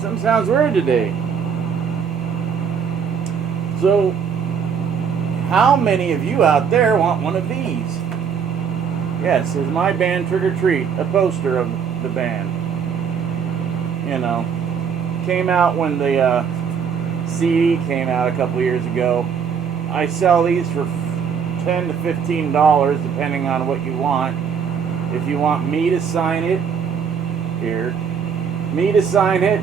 Something sounds weird today. So, how many of you out there want one of these? Yes, is my band Trick or Treat, a poster of the band. You know, came out when the CD came out a couple years ago. I sell these for $10 to $15 depending on what you want. If you want me to sign it, here, me to sign it,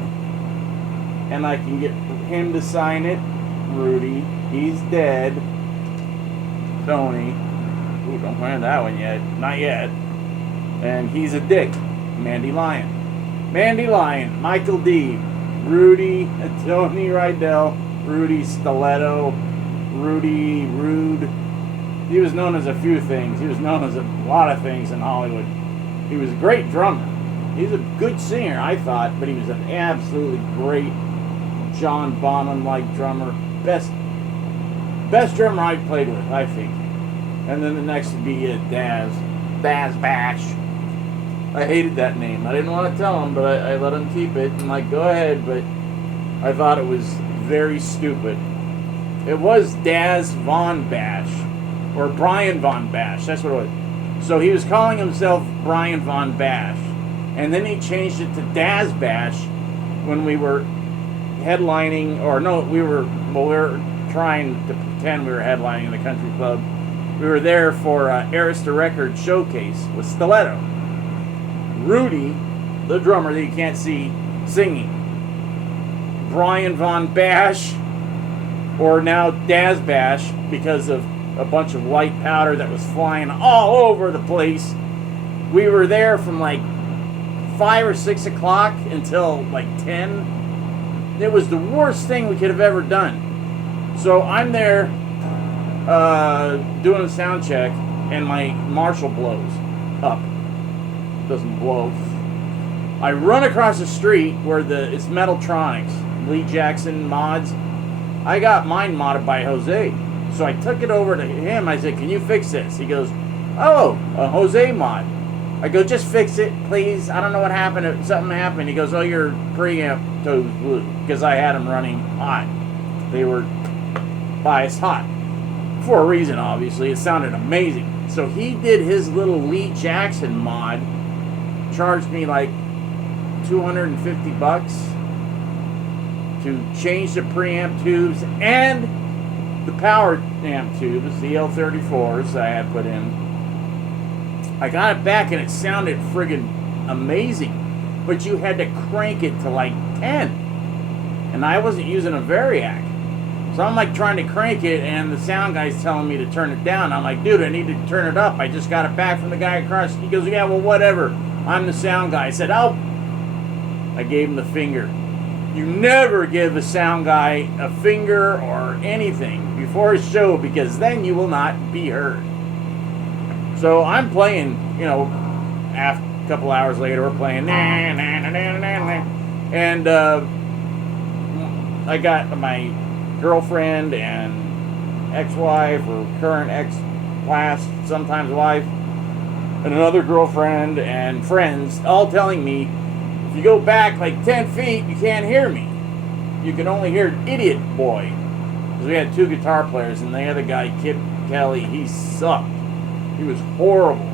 and I can get him to sign it. Rudy, he's dead. Tony, ooh, don't plan that one yet, not yet. And he's a dick. Mandy Lyon, Michael D, Rudy, Tony Rydell, Rudy Stiletto, Rudy Rude. He was known as a few things. He was known as a lot of things in Hollywood. He was a great drummer. He's a good singer, I thought, but he was an absolutely great John Bonham-like drummer. Best drummer I played with, I think. And then the next would be Daz Bash. I hated that name. I didn't want to tell him, but I let him keep it. I'm like, go ahead, but I thought it was very stupid. It was Daz Von Bash, or Brian Von Bash. That's what it was. So he was calling himself Brian Von Bash, and then he changed it to Daz Bash when we were headlining, or no, we were trying to pretend we were headlining the country club. We were there for Arista Records showcase with Stiletto. Rudy, the drummer that you can't see singing. Brian Von Bash, or now Daz Bash, because of a bunch of white powder that was flying all over the place. We were there from like 5 or 6 o'clock until like 10. It was the worst thing we could have ever done. So I'm there doing a sound check, and my Marshall blows up. Doesn't blow. I run across the street where it's Metaltronics, Lee Jackson mods. I got mine modded by Jose. So I took it over to him. I said, can you fix this? He goes, oh, a Jose mod. I go, just fix it, please. I don't know what happened. Something happened. He goes, oh, your preamp toes blew. Because I had them running hot. They were biased hot. For a reason, obviously. It sounded amazing. So he did his little Lee Jackson mod. Charged me like $250 to change the preamp tubes and the power amp tubes, the L34s I had put in. I got it back and it sounded friggin' amazing, but you had to crank it to like 10, and I wasn't using a Variac, so I'm like trying to crank it, and the sound guy's telling me to turn it down. I'm like, dude, I need to turn it up. I just got it back from the guy across. He goes, yeah, well, whatever. I'm the sound guy. I said, oh. I gave him the finger. You never give a sound guy a finger or anything before a show, because then you will not be heard. So I'm playing, you know, a couple hours later, we're playing, and I got my girlfriend and ex-wife, or current ex-past, sometimes wife, and another girlfriend and friends all telling me, if you go back like 10 feet, you can't hear me. You can only hear Idiot Boy. Because we had 2 guitar players, and the other guy, Kip Kelly, he sucked. He was horrible.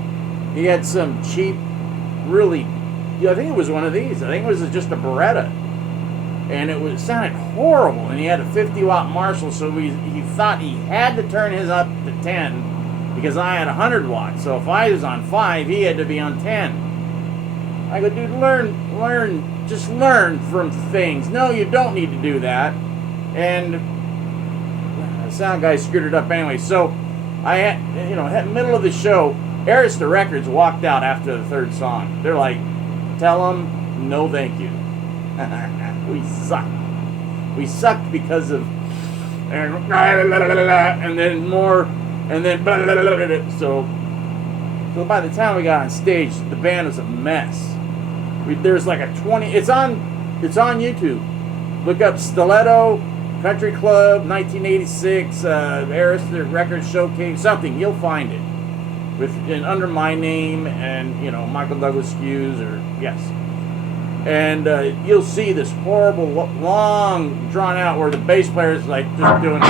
He had some cheap, really, I think it was one of these. I think it was just a Beretta. And it sounded horrible. And he had a 50-watt Marshall, so he thought he had to turn his up to 10 because I had 100 watts. So if I was on 5, he had to be on 10. I go, dude, just learn from things. No, you don't need to do that. And the sound guy screwed it up anyway. So I had, middle of the show, Arista Records walked out after the 3rd song. They're like, tell them, no thank you. We sucked. We sucked because of, and then more, and then, so So by the time we got on stage, the band was a mess. There's like a 20. It's on YouTube. Look up Stiletto Country Club 1986 Arista Record Showcase, something. You'll find it and under my name and Michael Douglas Hughes or yes. And you'll see this horrible, long, drawn out where the bass player is like just doing.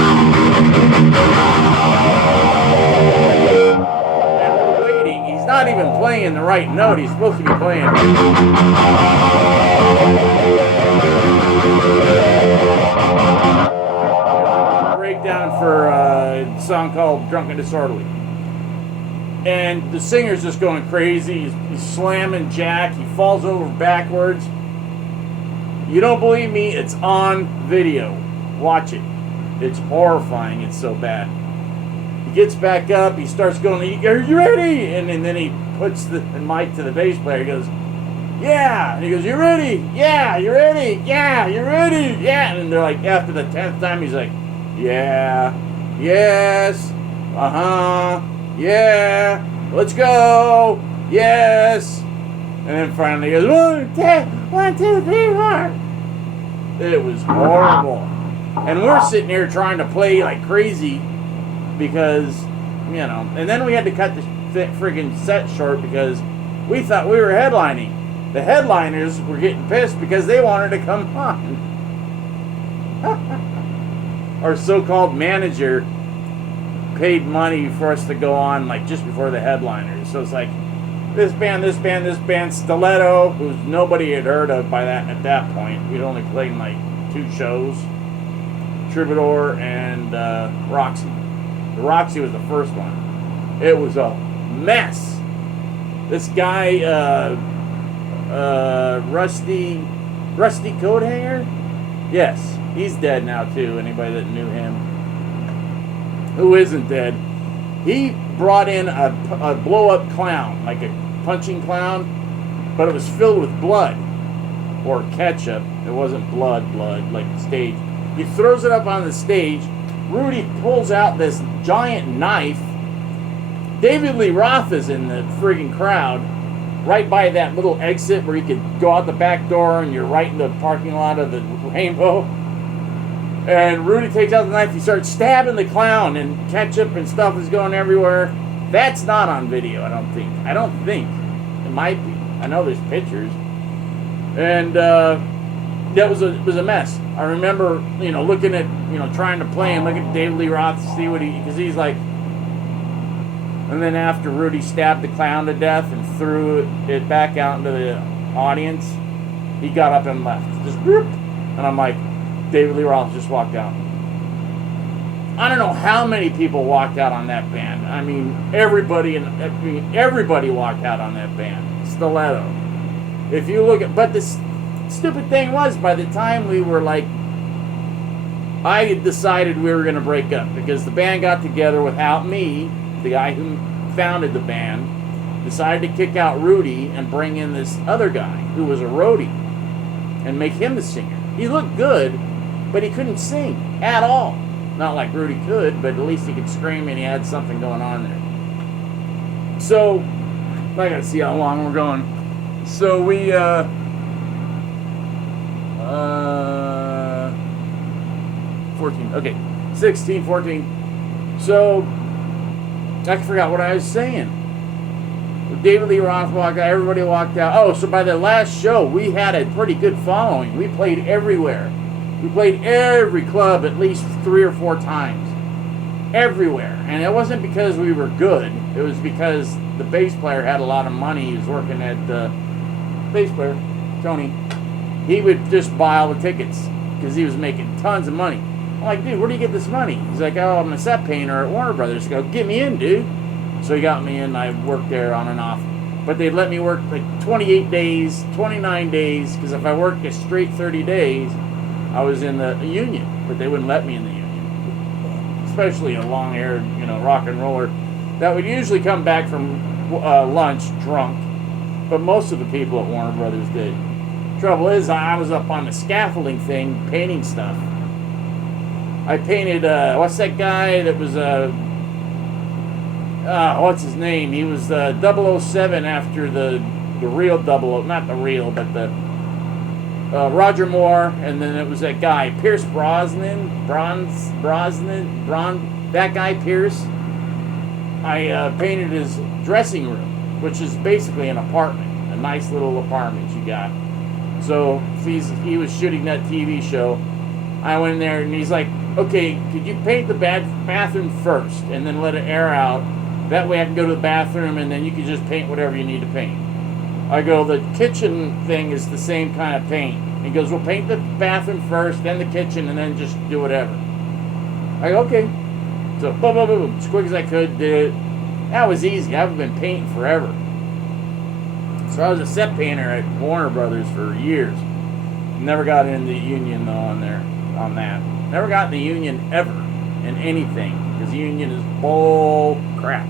He's not even playing the right note. He's supposed to be playing. Breakdown for a song called Drunk and Disorderly. And the singer's just going crazy. He's slamming Jack. He falls over backwards. You don't believe me? It's on video. Watch it. It's horrifying. It's so bad. He gets back up. He starts going, "Are you ready?" And then he puts the mic to the bass player. He goes, "Yeah." And he goes, "You ready?" "Yeah." "You ready?" "Yeah." "You ready?" "Yeah." And they're like, after the 10th time, he's like, "Yeah. Yes. Uh-huh. Yeah. Let's go. Yes." And then finally he goes, 1, 2, 3, 4. It was horrible. And we're sitting here trying to play like crazy because, and then we had to cut the friggin' set short because we thought we were headlining. The headliners were getting pissed because they wanted to come on. Our so-called manager paid money for us to go on like just before the headliners. So it's like this band, Stiletto, who nobody had heard of at that point. We'd only played like 2 shows, Troubadour and Roxy. The Roxy was the first one. It was a mess. This guy, Rusty Coat Hanger? Yes, he's dead now too, anybody that knew him. Who isn't dead? He brought in a blow-up clown, like a punching clown, but it was filled with blood. Or ketchup. It wasn't blood, like the stage. He throws it up on the stage. Rudy pulls out this giant knife. David Lee Roth is in the friggin' crowd, right by that little exit where you could go out the back door and you're right in the parking lot of the Rainbow. And Rudy takes out the knife. He starts stabbing the clown, and ketchup and stuff is going everywhere. That's not on video, I don't think. It might be. I know there's pictures. And that was a mess. I remember, looking at, trying to play and looking at David Lee Roth to see what because he's like. And then after Rudy stabbed the clown to death and threw it back out into the audience, he got up and left. Just whoop. And I'm like, David Lee Roth just walked out. I don't know how many people walked out on that band. I mean, everybody walked out on that band. Stiletto. If you look at, but the stupid thing was, by the time we were like, I had decided we were going to break up because the band got together without me, the guy who founded the band, decided to kick out Rudy and bring in this other guy who was a roadie and make him the singer. He looked good, but he couldn't sing at all. Not like Rudy could, but at least he could scream and he had something going on there. So, I gotta see how long we're going. So we, 14, okay, 16, 14. So, I forgot what I was saying. David Lee Roth walked out, everybody walked out. Oh, so by the last show, we had a pretty good following. We played everywhere. We played every club at least 3 or 4 times. Everywhere. And it wasn't because we were good. It was because the bass player had a lot of money. He was working at the bass player, Tony. He would just buy all the tickets because he was making tons of money. I'm like, dude, where do you get this money? He's like, oh, I'm a set painter at Warner Brothers. I go, get me in, dude. So he got me in. I worked there on and off. But they'd let me work like 28 days, 29 days, because if I worked a straight 30 days, I was in the union. But they wouldn't let me in the union. Especially a long-haired, rock and roller that would usually come back from lunch drunk. But most of the people at Warner Brothers did. Trouble is, I was up on the scaffolding thing, painting stuff. I painted, what's that guy that was what's his name? He was 007 after the real 00, not the real, but the Roger Moore, and then it was that guy Pierce Brosnan, that guy Pierce. I painted his dressing room, which is basically an apartment, a nice little apartment you got. So he was shooting that TV show. I went in there and he's like, okay, could you paint the bathroom first and then let it air out? That way I can go to the bathroom and then you can just paint whatever you need to paint. I go, the kitchen thing is the same kind of paint. He goes, well, paint the bathroom first, then the kitchen, and then just do whatever. I go, okay. So, boom, boom, boom, as quick as I could, did it. That was easy. I've been painting forever. So I was a set painter at Warner Brothers for years. Never got in the union though on that. Never got in the union ever in anything, because the union is bull crap.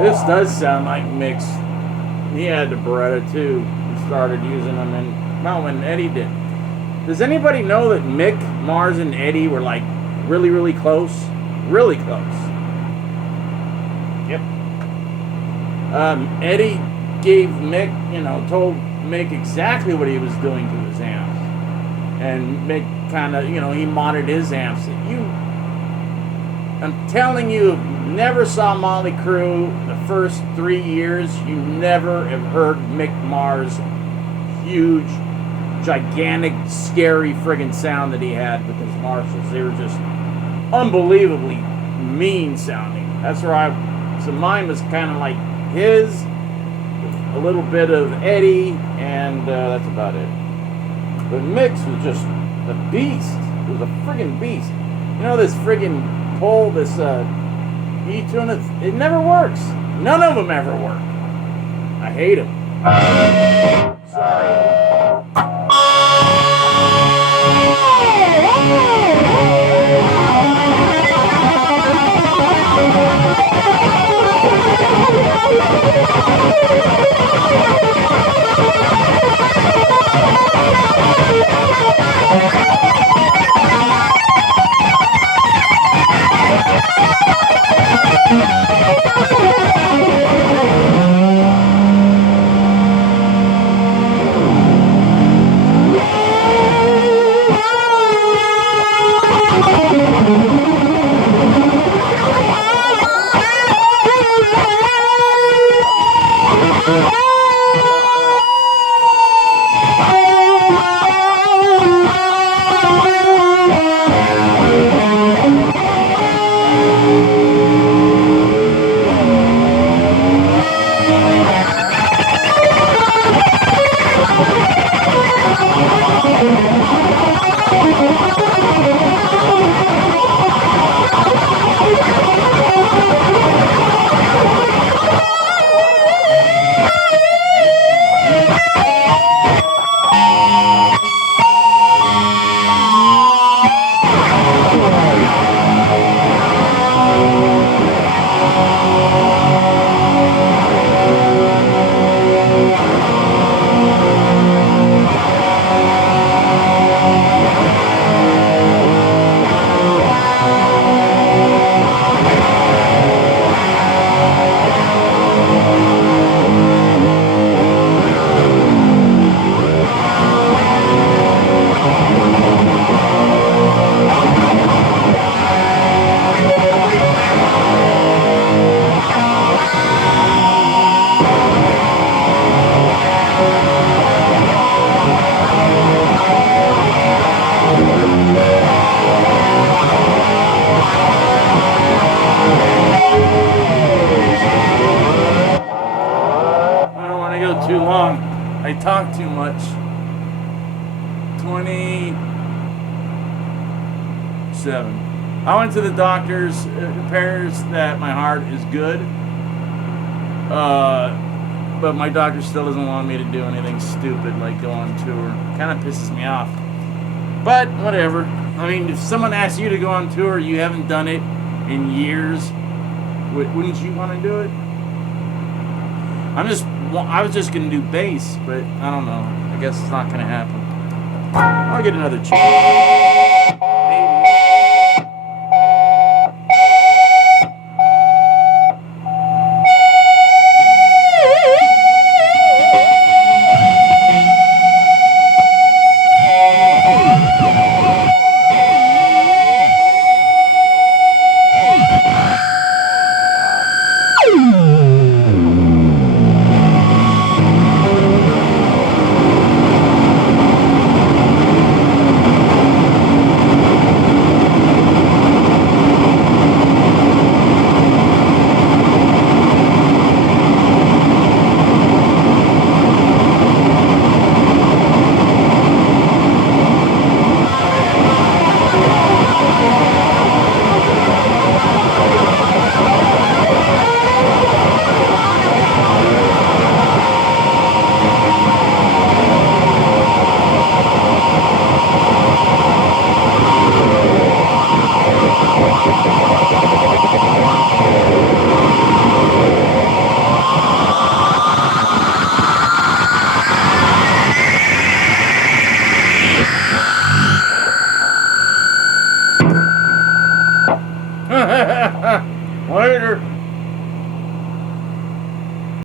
This does sound like Mick's. He had the Beretta too. He started using them, and well, when Eddie did. Does anybody know that Mick, Mars, and Eddie were like really, really close? Really close. Yep. Eddie gave Mick, told Mick exactly what he was doing to his amps, and Mick kind of, he modded his amps. I'm telling you, never saw Motley Crue the first 3 years. You never have heard Mick Mars' huge, gigantic, scary friggin' sound that he had with his Marshalls. They were just unbelievably mean sounding. That's where so mine was kind of like his, with a little bit of Eddie, and that's about it. But Mick's was just a beast. It was a friggin' beast. This friggin' pull, this E-tune, it never works. None of them ever work. I hate them. Sorry. I talk too much. 27. I went to the doctor's. It appears that my heart is good. But my doctor still doesn't want me to do anything stupid like go on tour. Kind of pisses me off. But whatever. I mean, if someone asks you to go on tour, you haven't done it in years, wouldn't you want to do it? I was just gonna do bass, but I don't know. I guess it's not gonna happen. I'll get another chance. Maybe. Later.